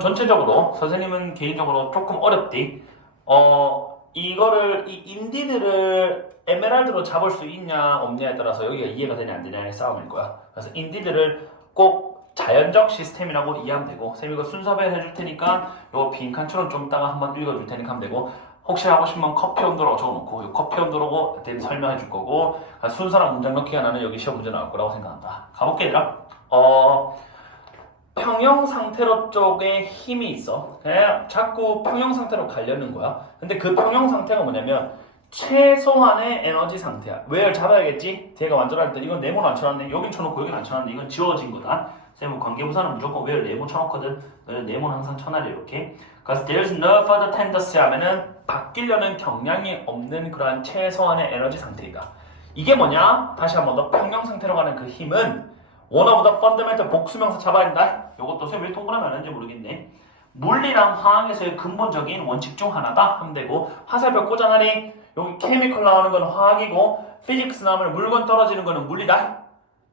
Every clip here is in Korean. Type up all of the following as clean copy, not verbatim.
전체적으로 선생님은 개인적으로 조금 어렵디. 이거를 이 인디드를 에메랄드로 잡을 수 있냐 없냐에 따라서 여기가 이해가 되냐 안 되냐의 싸움일 거야. 그래서 인디드를 꼭 자연적 시스템이라고 이해하면 되고, 선생님 이거 순서배 해줄 테니까 요 빈칸처럼 좀 이따가 한번 읽어줄 테니까 하면 되고, 혹시 하고 싶으면 커피 온도라고 적어놓고 이 커피 온도라고 설명해 줄 거고, 순서랑 문장 넣기가 나는 여기 시험 문제 나올 거라고 생각한다. 가볼게 얘들아. 평형 상태로 쪽에 힘이 있어. 그냥 자꾸 평형 상태로 가려는 거야. 근데 그 평형 상태가 뭐냐면 최소한의 에너지 상태야. 왜를 잡아야겠지? 뒤가 완전할 때 이건 네모는 안 쳐놨네. 여긴 쳐놓고 여긴 안 쳐놨네. 이건 지워진 거다. 쌤은 관계부사는 무조건 왜를 네모 쳐놓거든. 너는 네모는 항상 쳐놔야 이렇게. 그래서 there's no further tendency 하면은 바뀌려는 경향이 없는 그러한 최소한의 에너지 상태이다. 이게 뭐냐? 다시 한 번 더 평형 상태로 가는 그 힘은 one of the fundamental 복수명사 잡아야 된다. 요것도 쌤 왜 동그라미 안 하는지 모르겠네. 물리랑 화학에서의 근본적인 원칙 중 하나다 하면 되고, 화살표 꽂아나리. 여기 케미컬 나오는 건 화학이고 피직스 나오면 물건 떨어지는 거는 물리다.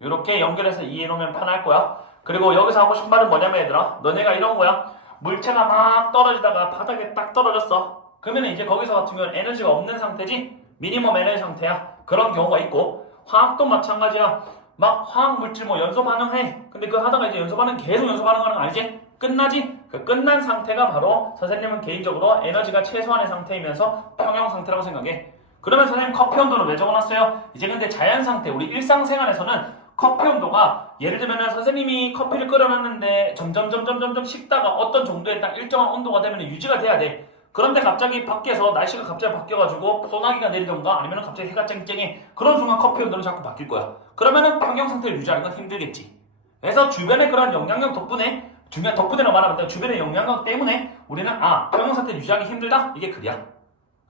이렇게 연결해서 이해해놓으면 편할 거야. 그리고 여기서 하고 싶은 말은 뭐냐면 얘들아, 너네가 이런 거야. 물체가 막 떨어지다가 바닥에 딱 떨어졌어. 그러면 이제 거기서 같은 경우는 에너지가 없는 상태지. 미니멈 에너지 상태야. 그런 경우가 있고, 화학도 마찬가지야. 막 화학 물질 뭐 연소 반응해. 근데 그 하다가 이제 연소 반응 계속 연소 반응하는 거 알지? 끝나지? 그 끝난 상태가 바로 선생님은 개인적으로 에너지가 최소한의 상태이면서 평형 상태라고 생각해. 그러면 선생님 커피 온도는 왜 적어놨어요? 이제 근데 자연 상태, 우리 일상생활에서는 커피 온도가 예를 들면 선생님이 커피를 끓여놨는데 점점 식다가 어떤 정도의 딱 일정한 온도가 되면 유지가 돼야 돼. 그런데 갑자기 밖에서 날씨가 갑자기 바뀌어가지고 소나기가 내리던가 아니면 갑자기 해가 쨍쨍해. 그런 순간 커피 온도는 자꾸 바뀔 거야. 그러면은 평형 상태를 유지하는 건 힘들겠지. 그래서 주변의 그런 영향력 덕분에, 덕분에라고 말하면 돼. 주변의 영향력 때문에 우리는 평형 상태를 유지하기 힘들다? 이게 그래야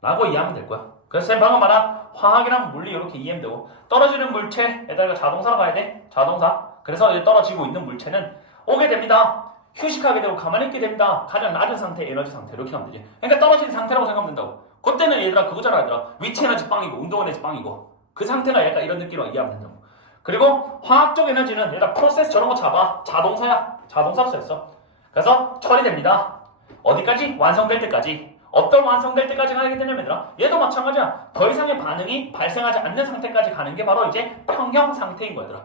라고 이해하면 될 거야. 그래서 쌤 방금 말한 화학이랑 물리 이렇게 이해하면 되고, 떨어지는 물체에다가 자동사로 가야 돼. 자동사. 그래서 이제 떨어지고 있는 물체는 오게 됩니다. 휴식하게 되고 가만히 있게 됩니다. 가장 낮은 상태, 에너지 상태 이렇게 하면 되지. 그러니까 떨어진 상태라고 생각하면 된다고. 그때는 얘들아 그거잖아 얘들아. 위치 에너지 빵이고 운동 에너지 빵이고. 그 상태가 약간 이런 느낌으로 이해하면 된다고. 그리고 화학적 에너지는 얘들아 프로세스 저런 거 잡아. 자동사야. 자동사로 썼어. 그래서 처리됩니다. 어디까지? 완성될 때까지. 어떤 완성될 때까지 가게 되냐면 얘들아, 얘도 마찬가지야. 더 이상의 반응이 발생하지 않는 상태까지 가는 게 바로 이제 평형 상태인 거야 얘들아.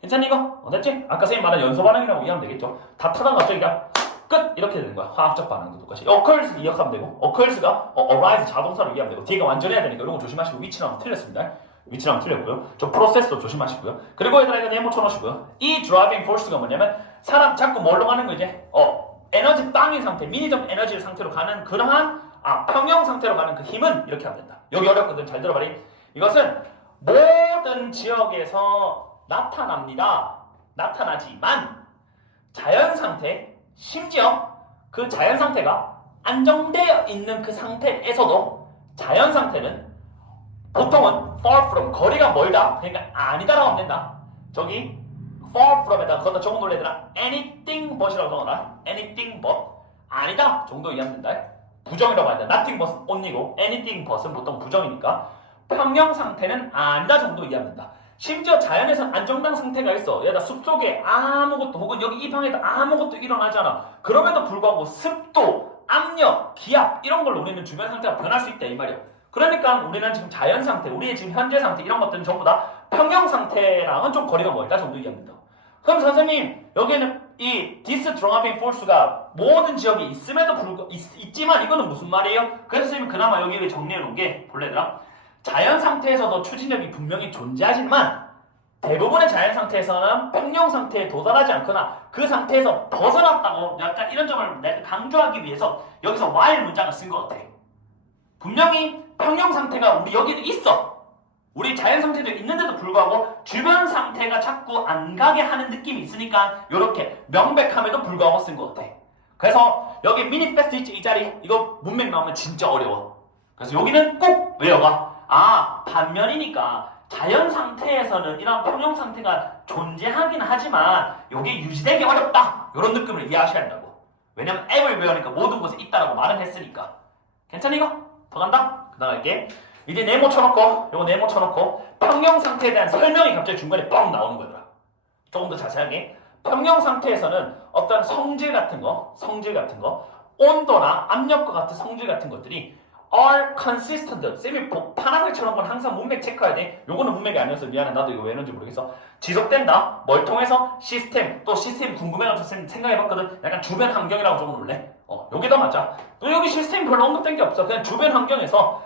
괜찮니 이거? 됐지? 아까 선생님 말한 연소 반응이라고 이해하면 되겠죠? 다 타다가 갑자기 그냥 끝! 이렇게 되는 거야. 화학적 반응도 똑같이. occurs 기억하면 되고, occurs가 arise 자동사로 이해하면 되고, 뒤가 완전해야 되니까 이런 거 조심하시고, 위치랑 틀렸습니다. 위치랑 틀렸고요. 저 프로세스도 조심하시고요. 그리고 얘들아 이거 네모 쳐놓으시고요. 이 driving force가 뭐냐면 사람 자꾸 뭘로 가는 거 이제? 에너지 빵인 상태, 미니멈 에너지 상태로 가는 그러한 평형 상태로 가는 그 힘은 이렇게 하면 된다. 여기 어렵거든. 잘 들어봐리. 이것은 모든 지역에서 나타납니다. 나타나지만 자연 상태, 심지어 그 자연 상태가 안정되어 있는 그 상태에서도 자연 상태는 보통은 far from, 거리가 멀다. 그러니까 아니다라고 하면 된다. 저기 far from에다가 거기다 적어놓을 애들아 anything but이라고 적어놔. anything but 아니다 정도 이해하면 된다. 부정이라고 한다. nothing but only고 anything but은 보통 부정이니까 평형 상태는 아니다 정도 이해하면 된다. 심지어 자연에선 안정된 상태가 있어. 얘가 숲속에 아무것도, 혹은 여기 이 방에도 아무것도 일어나지 않아. 그럼에도 불구하고 습도, 압력, 기압 이런 걸로 우리는 주변 상태가 변할 수 있다 이 말이야. 그러니까 우리는 지금 자연 상태, 우리의 지금 현재 상태 이런 것들은 전부 다 평형 상태랑은 좀 거리가 멀다 정도 이해합니다. 그럼 선생님 여기에는 이 this driving force가 모든 지역에 있음에도 불구하고 있지만 이거는 무슨 말이에요? 그래서 선생님이 그나마 여기 정리해 놓은 게 볼래 얘들아? 자연 상태에서도 추진력이 분명히 존재하지만 대부분의 자연 상태에서는 평형 상태에 도달하지 않거나 그 상태에서 벗어났다고 약간 이런 점을 내가 강조하기 위해서 여기서 while 문장을 쓴 것 같아. 분명히 평형 상태가 우리 여기도 있어. 우리 자연 상태도 있는데도 불구하고 주변 상태가 자꾸 안 가게 하는 느낌이 있으니까 이렇게 명백함에도 불구하고 쓴 것 같아. 그래서 여기 미니페스트 있지 이 자리, 이거 문맥 나오면 진짜 어려워. 그래서 여기는 꼭 외워가. 반면이니까 자연 상태에서는 이런 평형 상태가 존재하긴 하지만 이게 유지되기 어렵다 이런 느낌을 이해하셔야 한다고. 왜냐면 everywhere니까 모든 곳에 있다라고 말은 했으니까. 괜찮니 이거? 더 간다? 그 다음 할게. 이제 네모 쳐놓고, 요거 네모 쳐놓고 평형 상태에 대한 설명이 갑자기 중간에 뻥 나오는 거더라. 조금 더 자세하게. 평형 상태에서는 어떤 성질 같은 거, 온도나 압력과 같은 성질 같은 것들이 are consistent. 쌤이 파란색처럼 건 항상 문맥 체크해야 돼. 요거는 문맥이 아니어서 미안해. 나도 이거 왜 했는지 모르겠어. 지속된다. 뭘 통해서? 시스템. 또 시스템 궁금해가지고 쌤 생각해봤거든. 약간 주변 환경이라고 적어놓을래? 요게 더 맞아. 또 여기 시스템 별로 언급된 게 없어. 그냥 주변 환경에서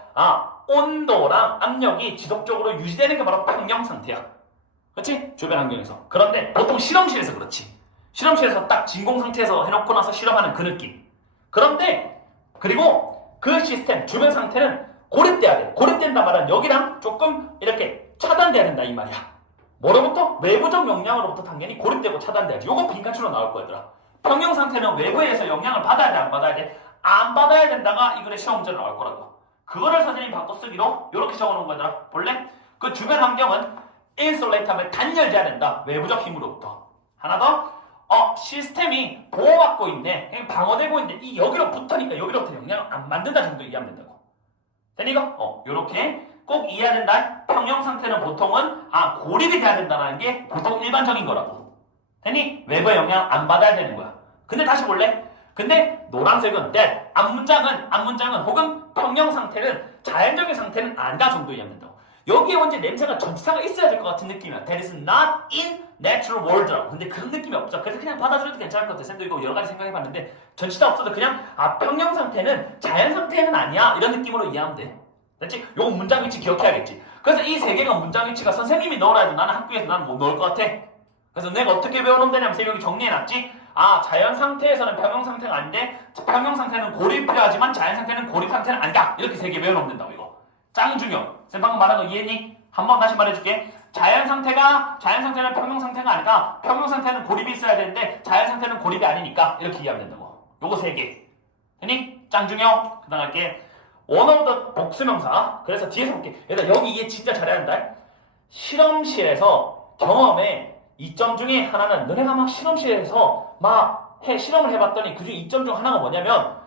온도랑 압력이 지속적으로 유지되는 게 바로 평형 상태야. 그렇지? 주변 환경에서. 그런데 보통 실험실에서 그렇지. 실험실에서 딱 진공 상태에서 해놓고 나서 실험하는 그 느낌. 그런데 그리고 그 시스템 주변 상태는 고립돼야 돼. 고립된다 말은 여기랑 조금 이렇게 차단돼야 된다 이 말이야. 뭐로부터? 외부적 영향으로부터 당연히 고립되고 차단돼야지. 요거 빈칸처럼 나올 거더라. 평형 상태는 외부에서 영향을 받아야 돼, 안 받아야 돼? 안 받아야 된다가 이 글의 시험 문제로 나올 거라고. 그거를 선생님이 바꿔 쓰기로 이렇게 적어놓은 거더라. 볼래? 그 주변 환경은 인슐레이트하면 단열돼야 된다. 외부적 힘으로부터. 하나 더. 시스템이 보호받고 있네. 방어되고 있는데 이 여기로 붙으니까 여기로부터 영향을 안 만든다 정도 이해하면 된다고. 되니 이거? 요렇게 꼭 이해해야 된다. 평형 상태는 보통은 고립이 돼야 된다는 게 보통 일반적인 거라고. 되니? 외부의 영향 안 받아야 되는 거야. 근데 다시 볼래? 근데 노란색은 that. 앞문장은 혹은 평형 상태는 자연적인 상태는 아니다 정도 이해하면 된다고. 여기에 언제 냄새가 전치사가 있어야 될 것 같은 느낌이야. That is not in natural world라고. 근데 그런 느낌이 없어. 그래서 그냥 받아줘도 괜찮을 것 같아. 쌤도 이거 여러 가지 생각해봤는데 전치사 없어도 그냥 평형 상태는 자연 상태는 아니야. 이런 느낌으로 이해하면 돼. 됐지? 요거 문장 위치 기억해야겠지. 그래서 이 세 개가 문장 위치가 선생님이 넣으라 해도 나는 학교에서 나는 못 넣을 것 같아. 그래서 내가 어떻게 배워놓으면 되냐면 쌤이 여기 정리해놨지. 자연 상태에서는 평형 상태가 아닌데 평형 상태는 고립 필요하지만 자연 상태는 고립 상태는 아니다. 이렇게 세 개 배워놓으면 된다고 이거. 짱 중요. 쌤 방금 말한 거 이해했니? 한번 다시 말해줄게. 자연 상태는 평형 상태가 아니라 평형 상태는 고립이 있어야 되는데 자연 상태는 고립이 아니니까 이렇게 이해하면 된다고. 요거 세 개. 됐니? 짱 중요. 그 다음 할게. 원어부터 복수명사. 그래서 뒤에서 볼게. 얘들아 여기 이해 진짜 잘해야 한다. 실험실에서 경험의 이점 중에 하나는 너네가 막 실험실에서 실험을 해봤더니 그중 이점 중 하나가 뭐냐면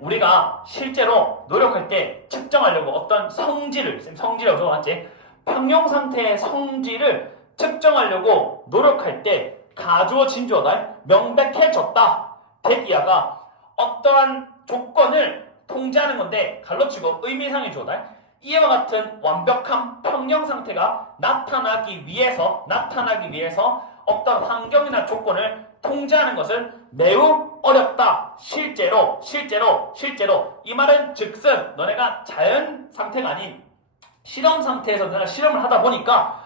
우리가 실제로 노력할 때 측정하려고 어떤 성질이라고 적어놨지. 평형 상태의 성질을 측정하려고 노력할 때 가주어 진주어다 명백해졌다. 대기하가 어떠한 조건을 통제하는 건데 갈로치고 의미상의 주어다. 이와 같은 완벽한 평형 상태가 나타나기 위해서 어떤 환경이나 조건을 통제하는 것은 매우 어렵다. 실제로 이 말은 즉슨 너네가 자연 상태가 아닌 실험 상태에서 내가 실험을 하다 보니까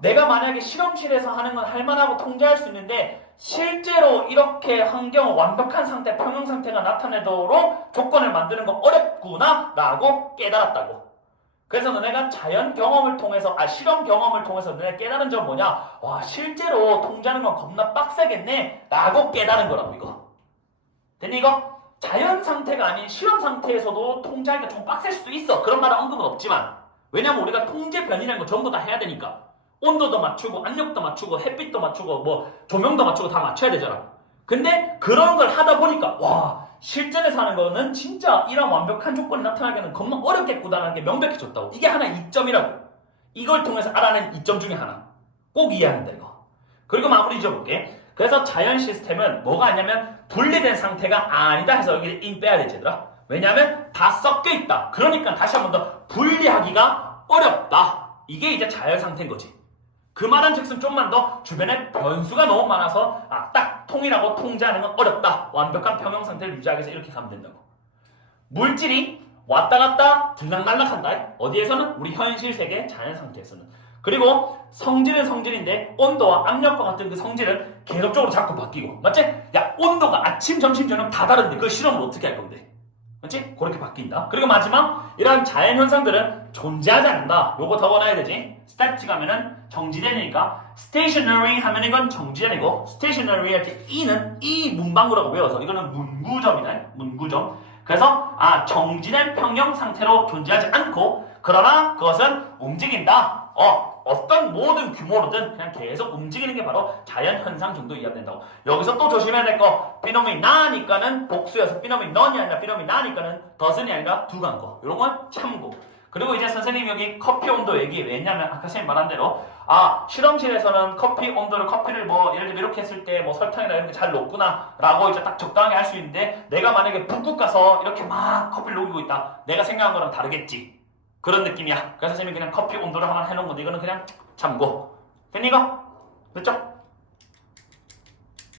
내가 만약에 실험실에서 하는 건 할만하고 통제할 수 있는데 실제로 이렇게 환경 완벽한 상태, 평형 상태가 나타내도록 조건을 만드는 건 어렵구나 라고 깨달았다고. 그래서 너네가 자연 경험을 통해서 실험 경험을 통해서 너네가 깨달은 점은 뭐냐? 실제로 통제하는 건 겁나 빡세겠네 라고 깨달은 거라고 이거. 됐니 이거? 자연 상태가 아닌 실험 상태에서도 통제하기가 좀 빡셀 수도 있어. 그런 말은 언급은 없지만 왜냐면 우리가 통제 변이라는 거 전부 다 해야 되니까. 온도도 맞추고 압력도 맞추고 햇빛도 맞추고 조명도 맞추고 다 맞춰야 되잖아. 근데 그런 걸 하다 보니까 실전에서 하는 거는 진짜 이런 완벽한 조건이 나타나기는 겁나 어렵겠구나라는 게 명백해졌다고. 이게 하나의 이점이라고. 이걸 통해서 알아낸 이점 중에 하나. 꼭 이해해야 한다 이거. 그리고 마무리 지어볼게. 그래서 자연 시스템은 뭐가 아니냐면 분리된 상태가 아니다 해서 여기를 인 빼야 되지 얘들아. 왜냐면 다 섞여 있다. 그러니까 다시 한 번 더 분리하기가 어렵다. 이게 이제 자연 상태인 거지. 그 말은 즉슨 좀만 더 주변에 변수가 너무 많아서 딱 통일하고 통제하는 건 어렵다. 완벽한 평형 상태를 유지하기 위해서 이렇게 가면 된다고. 물질이 왔다 갔다 들락날락한다. 어디에서는? 우리 현실 세계 자연 상태에서는. 그리고 성질은 성질인데 온도와 압력과 같은 그 성질은 계속적으로 자꾸 바뀌고. 맞지? 온도가 아침, 점심, 저녁 다 다른데 그 실험을 어떻게 할 건데? 맞지? 그렇게 바뀐다. 그리고 마지막 이러한 자연 현상들은 존재하지 않는다. 요거 적어놔야 되지. static 하면은 정지되니까 stationary 하면 이건 정지되고 stationary 할 때 e는 이 문방구라고 외워서 이거는 문구점이다. 문구점. 그래서 정지된 평형 상태로 존재하지 않고 그러나 그것은 움직인다. 어떤 모든 규모로든 그냥 계속 움직이는 게 바로 자연현상 정도 이해가 된다고. 여기서 또 조심해야 될 거 피노미나니까는 복수여서 피노미넌이 아니라 피노미나니까는 더슨이 아니라 두간거. 이런 건 참고. 그리고 이제 선생님이 여기 커피 온도 얘기 왜냐면 아까 선생님 말한 대로 아, 실험실에서는 커피 온도를 커피를 뭐 예를 들면 이렇게 했을 때 뭐 설탕이나 이런 게 잘 녹구나 라고 이제 딱 적당히 할 수 있는데 내가 만약에 북극 가서 이렇게 막 커피를 녹이고 있다. 내가 생각한 거랑 다르겠지. 그런 느낌이야. 그래서 선생님이 그냥 커피 온도를 하나 해놓은 건데 이거는 그냥 참고. 됐니 이거? 됐죠?